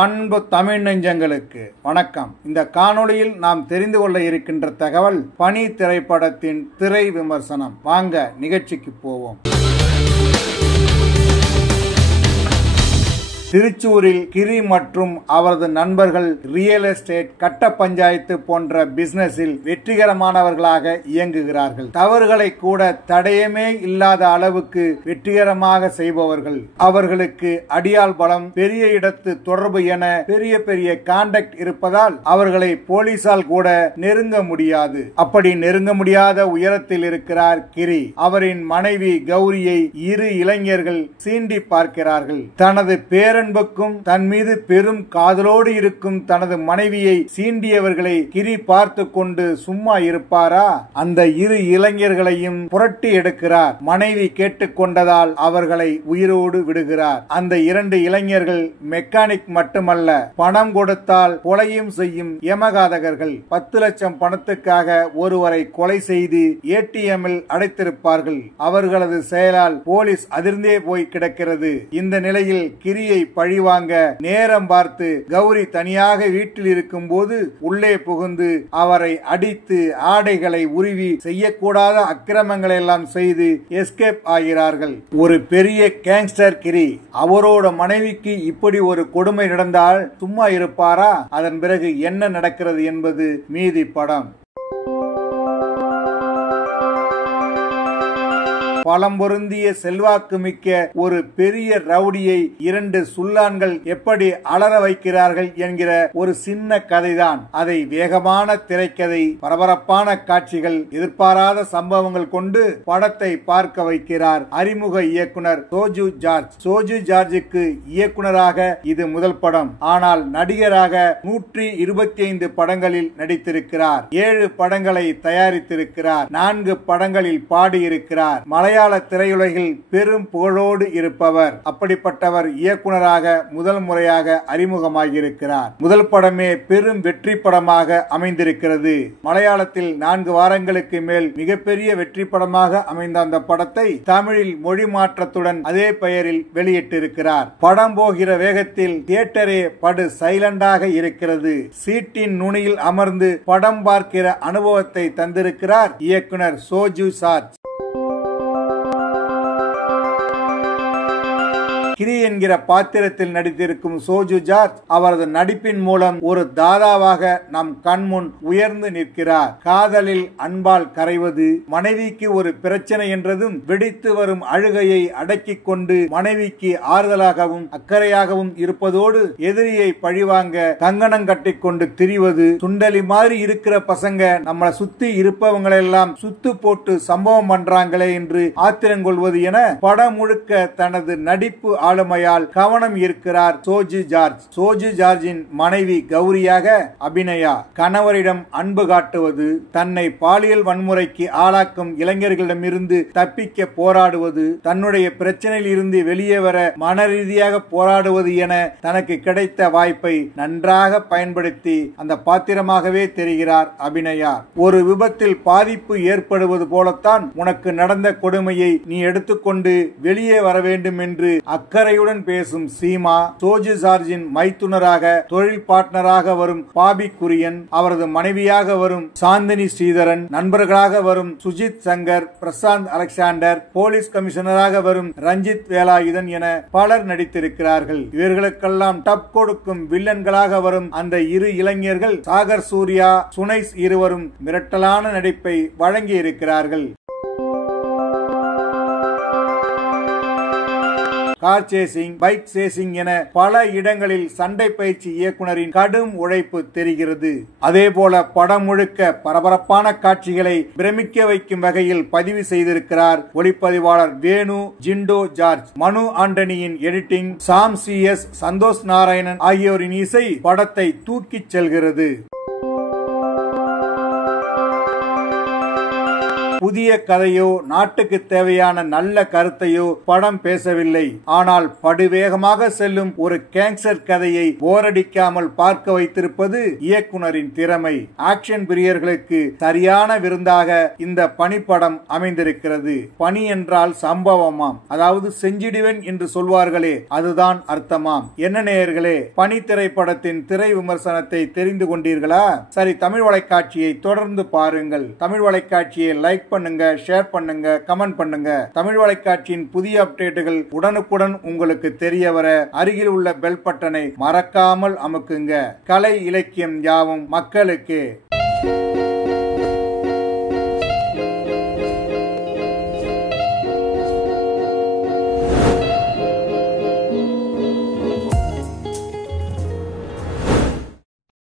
அன்பு தமிழ் நெஞ்சங்களுக்கு வணக்கம். இந்த காணொளியில் நாம் தெரிந்து கொள்ள இருக்கின்ற தகவல் பனி திரைப்படத்தின் திரை விமர்சனம். வாங்க நிகழ்ச்சிக்கு போவோம். திருச்சூரில் கிரி மற்றும் அவரது நண்பர்கள் ரியல் எஸ்டேட், கட்ட பஞ்சாயத்து போன்ற பிசினஸில் வெற்றிகரமானவர்களாக இயங்குகிறார்கள். தவறுகளை கூட தடயமே இல்லாத அளவுக்கு வெற்றிகரமாக செய்பவர்கள். அவர்களுக்கு அடியாள் பலம், பெரிய இடத்து தொடர்பு என பெரிய பெரிய கான்டாக்ட் இருப்பதால் அவர்களை போலீசால் கூட நெருங்க முடியாது. அப்படி நெருங்க முடியாத உயரத்தில் இருக்கிறார் கிரி. அவரின் மனைவி கௌரியை இரு இளைஞர்கள் சீண்டி பார்க்கிறார்கள். தனது பேரன்புக்கும் தன் மீது பெரும் காதலோடு இருக்கும் தனது மனைவியை சீண்டியவர்களை கிரி பார்த்து கொண்டு சும்மா இருப்பாரா? அந்த இரு இளைஞர்களையும் புரட்டி எடுக்கிறார். மனைவி கேட்டுக்கொண்டதால் அவர்களை உயிரோடு விடுகிறார். அந்த இரண்டு இளைஞர்கள் மெக்கானிக் மட்டுமல்ல, பணம் கொடுத்தால் கொலையும் செய்யும் யமகாதகர்கள். 10 லட்சம் பணத்துக்காக ஒருவரை கொலை செய்து ஏடிஎம்மில் அடைத்திருப்பார்கள். அவர்களது செயலால் போலீஸ் அதிர்ந்தே போய் கிடக்கிறது. இந்த நிலையில் கிரியை பழிவாங்க நேரம் பார்த்து கௌரி தனியாக வீட்டில் இருக்கும் போது உள்ளே புகுந்து அவரை அடித்து ஆடைகளை உருவி செய்யக்கூடாத அக்கிரமங்களை எல்லாம் செய்து எஸ்கேப் ஆகிறார்கள். ஒரு பெரிய கேங்ஸ்டர் கிரி. அவரோட மனைவிக்கு இப்படி ஒரு கொடுமை நடந்தால் சும்மா இருப்பாரா? அதன் பிறகு என்ன நடக்கிறது என்பது மீதி படம். பலம் பொருந்திய செல்வாக்கு மிக்க ஒரு பெரிய ரவுடியை இரண்டு சுல்லான்கள் எப்படி அலற வைக்கிறார்கள் என்கிற ஒரு சின்ன கதைதான். அதை வேகமான திரைக்கதை, பரபரப்பான காட்சிகள், எதிர்பாராத சம்பவங்கள் கொண்டு படத்தை பார்க்க வைக்கிறார் அறிமுக இயக்குனர் சோஜு ஜார்ஜ். சோஜு ஜார்ஜுக்கு இயக்குனராக இது முதல் படம். ஆனால் நடிகராக 125 படங்களில் நடித்திருக்கிறார். 7 படங்களை தயாரித்திருக்கிறார். 4 படங்களில் பாடியிருக்கிறார். மலையாள திரையுலகில் பெரும் புகழோடு இருப்பவர். அப்படிப்பட்டவர் இயக்குனராக முதல் முறையாக அறிமுகமாகியிருக்கிறார். முதல் படமே பெரும் வெற்றி படமாக அமைந்திருக்கிறது. மலையாளத்தில் 4 வாரங்களுக்கு மேல் மிகப்பெரிய வெற்றி படமாக அமைந்த அந்த படத்தை தமிழில் மொழி மாற்றத்துடன் அதே பெயரில் வெளியிட்டிருக்கிறார். படம் போகிற வேகத்தில் தியேட்டரே படு சைலண்டாக இருக்கிறது. சீட்டின் நுனியில் அமர்ந்து படம் பார்க்கிற அனுபவத்தை தந்திருக்கிறார் இயக்குனர் சோஜு ஜார்ஜ். கிரி என்கிற பாத்திரத்தில் நடித்திருக்கும் சோஜு ஜார்ஜ் அவரது நடிப்பின் மூலம் ஒரு தாதாவாக நம் கண்முன் உயர்ந்து நிற்கிறார். காதலில் அன்பால் கரைவது, மனைவிக்கு ஒரு பிரச்சனை என்றதும் வெடித்து வரும் அழுகையை அடக்கிக் கொண்டு மனைவிக்கு ஆறுதலாகவும் அக்கறையாகவும் இருப்பதோடு எதிரியை பழிவாங்க கங்கணம் கட்டிக் கொண்டு திரிவது, சுண்டலி மாதிரி இருக்கிற பசங்க நம்மளை சுத்தி இருப்பவங்களெல்லாம் சுத்து போட்டு சம்பவம் பண்றாங்களே என்று ஆத்திரங்கொள்வது என படம் முழுக்க தனது நடிப்பு ஆளுமையால் கவனம் ஈர்க்கிறார் சோஜு ஜார்ஜ். சோஜு ஜார்ஜின் மனைவி கௌரியாக அபிநயா. கணவரிடம் அன்பு காட்டுவது, தன்னை பாலியல் வன்முறைக்கு ஆளாக்கும் இளைஞர்களிடமிருந்து தப்பிக்க போராடுவது, தன்னுடைய பிரச்சனையில் இருந்து வெளியே வர மன ரீதியாக போராடுவது என தனக்கு கிடைத்த வாய்ப்பை நன்றாக பயன்படுத்தி அந்த பாத்திரமாகவே தெரிகிறார் அபிநயா. ஒரு விபத்தில் பாதிப்பு ஏற்படுவது போலத்தான் உனக்கு நடந்த கொடுமையை நீ எடுத்துக்கொண்டு வெளியே வர வேண்டும் என்று அக்கறையுடன் பேசும் சீமா. சோஜு ஜார்ஜின் மைத்துனராக, தொழில் பார்ட்னராக வரும் பாபி குரியன், அவரது மனைவியாக வரும் சாந்தினி ஸ்ரீதரன், நண்பர்களாக வரும் சுஜித் சங்கர், பிரசாந்த் அலெக்சாண்டர், போலீஸ் கமிஷனராக வரும் ரஞ்சித் வேலாயுதன் என பலர் நடித்திருக்கிறார்கள். இவர்களுக்கெல்லாம் டப் கொடுக்கும் வில்லன்களாக வரும் அந்த இரு இளைஞர்கள் சாகர் சூர்யா, சுனைஸ் இருவரும் மிரட்டலான நடிப்பை வழங்கி இருக்கிறார்கள். கார் சேசிங், பைக் சேசிங் என பல இடங்களில் சண்டை பயிற்சி இயக்குனரின் கடும் உழைப்பு தெரிகிறது. அதே போல படம் முழுக்க பரபரப்பான காட்சிகளை பிரமிக்க வைக்கும் வகையில் பதிவு செய்திருக்கிறார் ஒளிப்பதிவாளர் வேணு ஜிண்டோ ஜார்ஜ். மனு ஆண்டனியின் எடிட்டிங், சாம் CS, சந்தோஷ் நாராயணன் ஆகியோரின் இசை படத்தை தூக்கிச் செல்கிறது. புதிய கதையோ நாட்டுக்கு தேவையான நல்ல கருத்தையோ படம் பேசவில்லை. ஆனால் படுவேகமாக செல்லும் ஒரு கேங்ஸ்டர் கதையை போரடிக்காமல் பார்க்க வைத்திருப்பது இயக்குனரின் திறமை. ஆக்ஷன் பிரியர்களுக்கு சரியான விருந்தாக இந்த பனிப்படம் அமைந்திருக்கிறது. பனி என்றால் சம்பவமாம், அதாவது செஞ்சிடுவேன் என்று சொல்வார்களே, அதுதான் அர்த்தமாம். என்ன நேயர்களே, பனி திரைப்படத்தின் திரை விமர்சனத்தை தெரிந்து கொண்டீர்களா? சரி, தமிழ் வலைக்காட்சியை தொடர்ந்து பாருங்கள். தமிழ் வலைக்காட்சியை லைக் பண்ணுங்க, ஷேர் பண்ணுங்க, கமெண்ட் பண்ணுங்க. தமிழ் வலைக்காட்சியின் புதிய அப்டேட்டுகள் உடனுக்குடன் உங்களுக்கு தெரிய வர அருகில் உள்ள பெல் பட்டனை மறக்காமல் அமுக்குங்க. கலை இலக்கியம் யாவும் மக்களுக்கே.